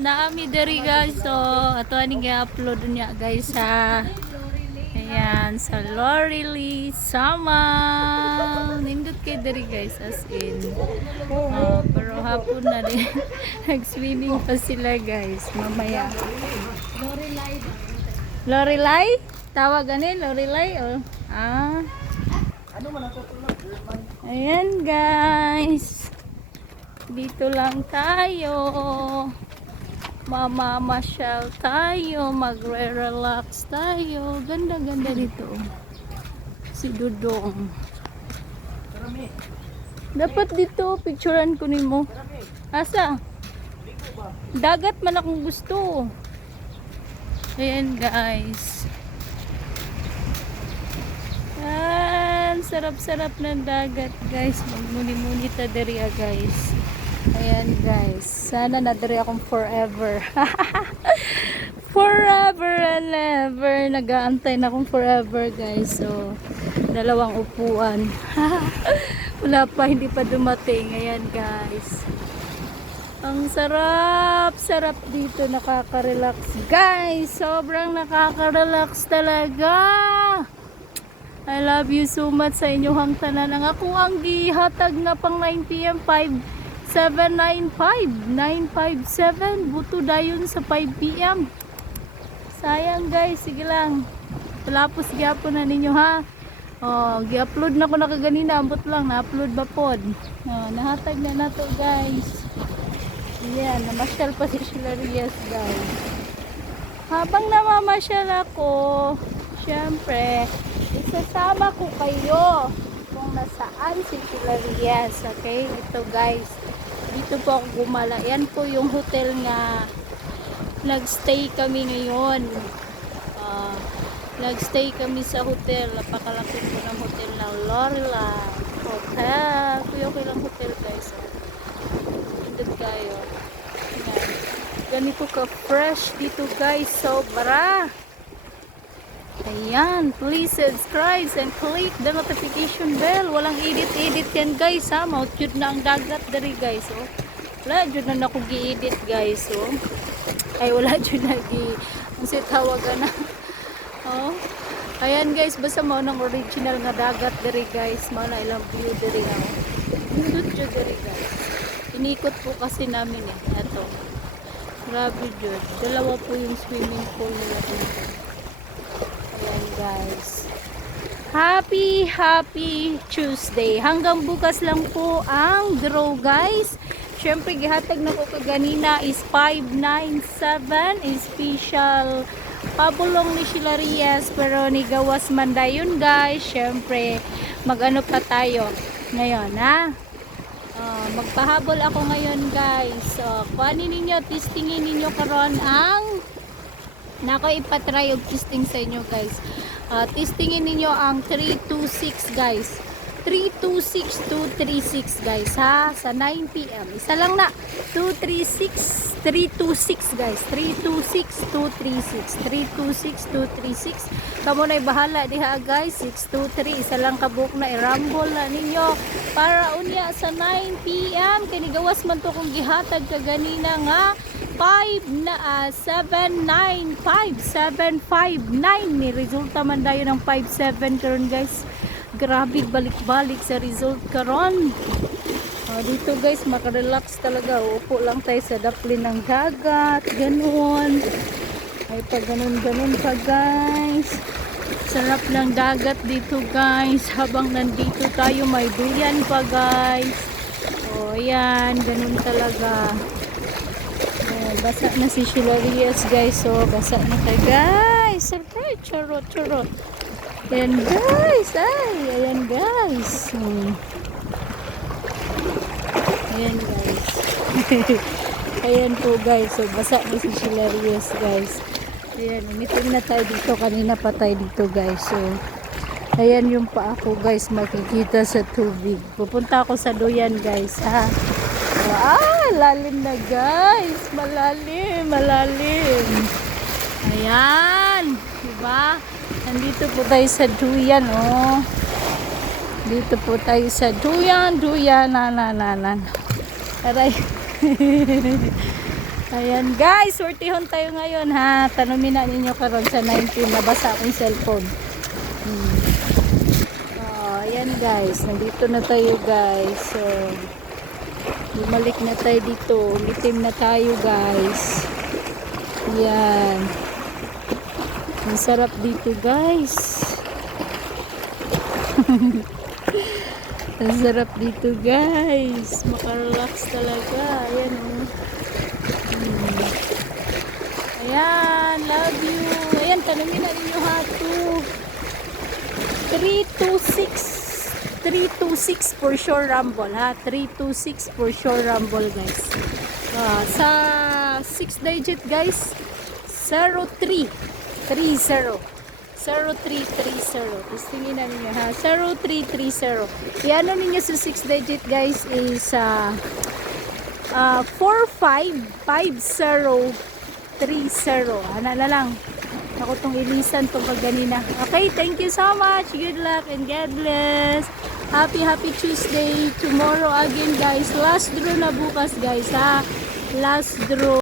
naami diri guys. So, ato ani gi-upload niya guys ha. Ayan, sa Lorely Sama. Nindot kay diri guys as in. Pero hapon na din. Nag-swimming pa sila guys. Mamaya. Lorelai? Tawag ganin, Lorelai? Oh. Ah. Ayan guys. Dito lang tayo. Mamamasyal tayo. Magre-relax tayo. Ganda-ganda dito. Si Dudong. Dapat dito, picturean ko nimo. Asa? Dagat man akong gusto. Ayan guys. Ayan, sarap-sarap ng dagat guys. Magmuni-muni ta diri guys. Ayan guys. Sana na diri akong forever. Forever and ever. Nag-aantay na akong forever guys. So, dalawang upuan. Wala pa, hindi pa dumating. Ayan guys. Ang sarap dito, nakaka-relax guys, sobrang nakaka-relax talaga. I love you so much sa inyong tanan. Ang ako ang gihatag nga pang 9 PM 5795 buto dayon sa 5 PM. Sayang guys, sige lang, talapos gyapon na ninyo ha. Gi-upload na ko na kaganina, ambot lang na-upload ba pod. Nahatag na nato guys. Yan, namasyal pa si Shilarias guys. Habang namamasyal ako, syempre, isasama ko kayo kung nasaan si Shilarias. Okay, ito guys. Dito po ako gumala. Yan po yung hotel nga nagstay kami ngayon. Nagstay kami sa hotel. Napakalapit po ng hotel ng Lorela Hotel. Kuya lang hotel guys. Indot kayo. Yan. Ganito ka fresh dito guys. Sobra. Ayan. Please subscribe and click the notification bell. Walang edit-edit yan guys ha. Mautjud na ang dagat dari guys. Oh. Wala dyan na ako gi-edit guys. Oh. Ay wala dyan na ang sitawagan na. Oh. Ayan guys. Basta mo ng original nga dagat dari guys. Mao na ilang view dari ha. Indot dyan dari guys. Inikot po kasi namin eh. Ito. Grabe dyan. Dalawa po yung swimming pool nila dito. Ayan guys. Happy Tuesday. Hanggang bukas lang po ang draw guys. Syempre gihatag na ko kaganina is 597. Special pabulong ni Shilarias. Pero ni gawas man dayon guys. Syempre mag-ano pa tayo ngayon ha. Magpahabol ako ngayon guys. So, kuhanin ninyo, testingin ninyo karon ang nako ipatry og testing sa inyo guys. Testingin ninyo ang 326 guys. 326236 guys ha sa 9 PM. Isa lang na 326 guys. 326236 kamo na bahala diha guys. 623 isa lang kabuk na i-rumble na ninyo para unya sa 9 PM kini gawas man to kung gihatag kaganina nga 759 ni resulta man dayon ng 57 karon guys. Grabe balik-balik sa result karon. Dito guys makarelax talaga. Upo lang tayo sa daplin ng dagat. Ganun. Ay pag ganun pa guys. Sarap ng dagat dito guys. Habang nandito tayo may duyan pa guys. Yan. Ganun talaga. Basa na si Shilarias guys. So basa na tayo guys. Surprise. Charot. Ayan guys, ayan guys. Ayan guys. Ayan po guys. So basa na si Shilarias guys. Ayan, umitim na tayo dito. Kanina pa tayo dito guys. So ayan yung pa ako guys makikita sa tubig. Pupunta ako sa duyan guys ha. Lalim na guys. Malalim. Ayan. Diba? Nandito po tayo sa duyan, oh. Dito po tayo sa duyan. Aray. Ayan guys, sortihon tayo ngayon ha. Tanungin na ninyo karon sa 19 nabasa akong cellphone. Ayan guys, nandito na tayo guys. So, bumalik na tayo dito. Ulitim na tayo guys. Ayan. Ang sarap dito guys. Ang sarap dito guys. Makarelax talaga. Ayan oh. Ayan, love you. Ayan, tanungin na ninyo ha. 326 for sure rumble ha. 326 for sure rumble guys. Sa 6 digit guys, 0330. 0330. Tingnan na ninyo ha. 0330. Iano ninyo sa 6 digit guys is 455030. Ano na lang. Ako tong ilisan tong pagganina. Okay, thank you so much. Good luck and God bless. Happy Tuesday. Tomorrow again guys. Last draw na bukas guys ha. Last draw.